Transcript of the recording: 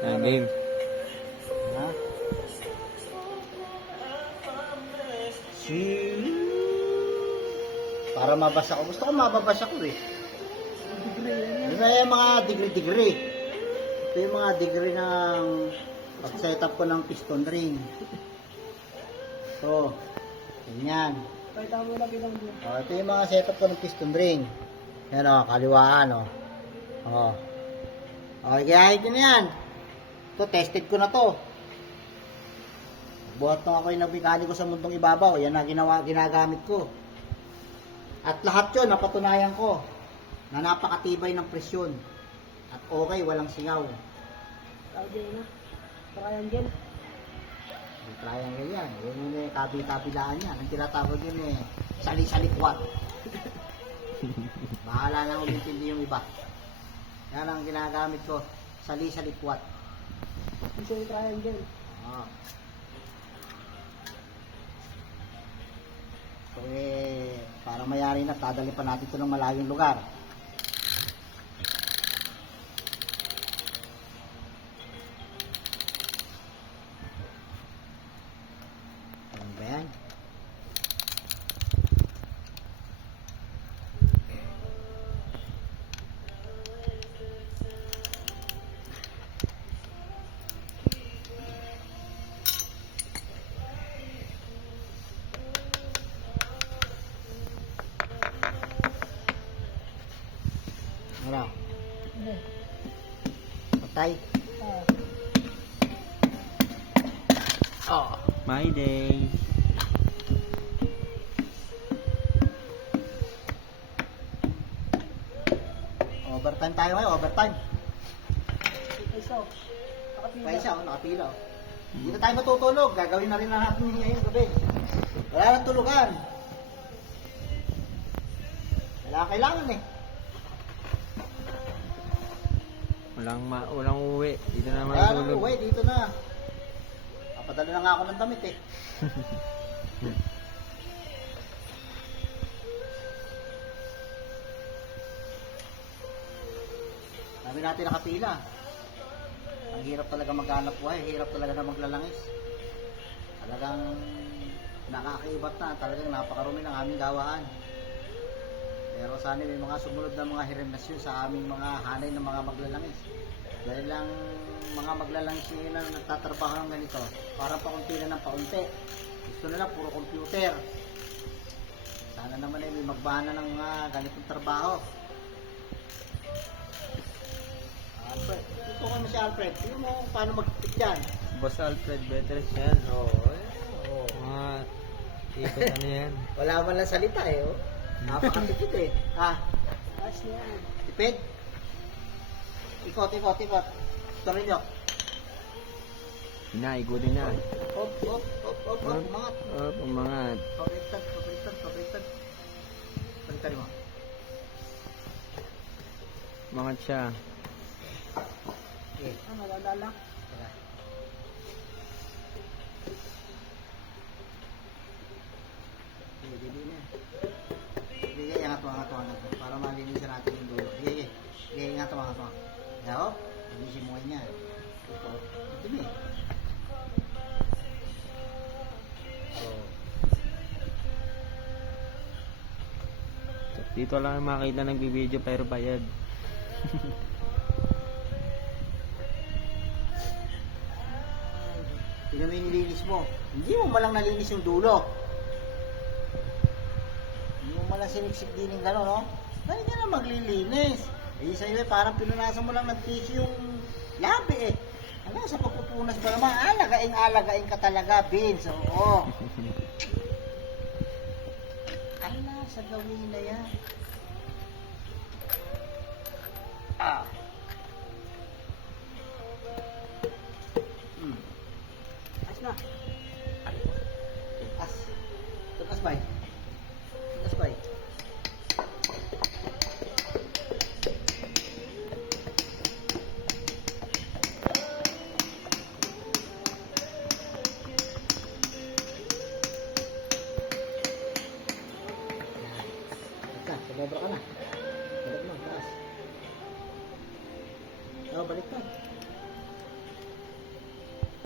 Game. Ha? Para mabasa ko. Gusto ko mababasa ko eh. Yun na yung mga degree. Ito yung mga degree ng pag-setup ko ng piston ring. Ito. Ganyan. Ito yung mga setup ko ng piston ring. Yan o, kaliwaan o. Okay, kaya na yan. Ito, tested ko na to. Buhat nung ako yung mekaniko sa mundong ibabaw. Yan na ginagamit ko. At lahat yun, napatunayan ko na napakatibay ng presyon. At okay, walang singaw. Triangle. May triangle yan. Yun yung kabi-kabilaan yan. Ang tinatawag yun sali-salikwat. Bahala na umintindi yung iba. Yan ang ginagamit ko. Sali-salikwat. Ito yung triangle. So para mayari na, dadali pa natin ito ng malayong lugar. Ano ba yan? Ano? Patay? My day. Overtime tayo ngayon, overtime. Isa. Paisa, nakapila. Hindi na tayo matutulog. Gagawin na rin na natin ngayong gabi. Wala nang tulugan. Kailangan eh. Walang uwi. Dito na Wala nang matulog. uwi, dito na. Papadala na nga ako ng damit eh. Sabi natin nakapila. Ang hirap talaga maghanap buhay, hirap talaga na maglalangis. Talagang nakakaibat na, talagang napakarumi ng aming gawaan. Pero sana may mga sumunod na mga hirenasyon sa aming mga hanay ng mga maglalangis. Dahil lang mga maglalangis ngayon na nagtatrabaho ng ganito, parang paunti na ng paunti. Gusto na lang puro computer. Sana naman ay may magbana ng mga ganitong trabaho. Alfred, tutukan mo si Alfred. Tingnan mo kung paano mag-tip yan. Boss Alfred Betres yan. Oo. Mga ikot ano yan. Wala man lang salita eh. Oh. Napakatipid eh. Taas yan. Tipid? Ikot. Tuloy nyo. Igutin na. Hop. Umangat. Umangat. Pabaliktad. Baliktad mo. Umangat siya. Okay. Nalalala. Tara. Dili na. Sige, angat mo. Para malinisan natin yung dulo. Sige, angat mo. Yaw, linisin mo niya. Ito, dumi. Dito lang makita nagbibideo pero bayad. Tingnan mo yung nilinis mo. Hindi mo malang nalinis yung dulo. Hindi mo malang siniksik din yung gano'n, no? Dahil ka na maglilinis. Eh, sa iyo, parang pinunasan mo lang ng tissue yung labi eh. Ano, sa pagpupunas ba naman? Alagaing ka talaga, Vince. Oo. Ala, sa gawin na yan. Taas na.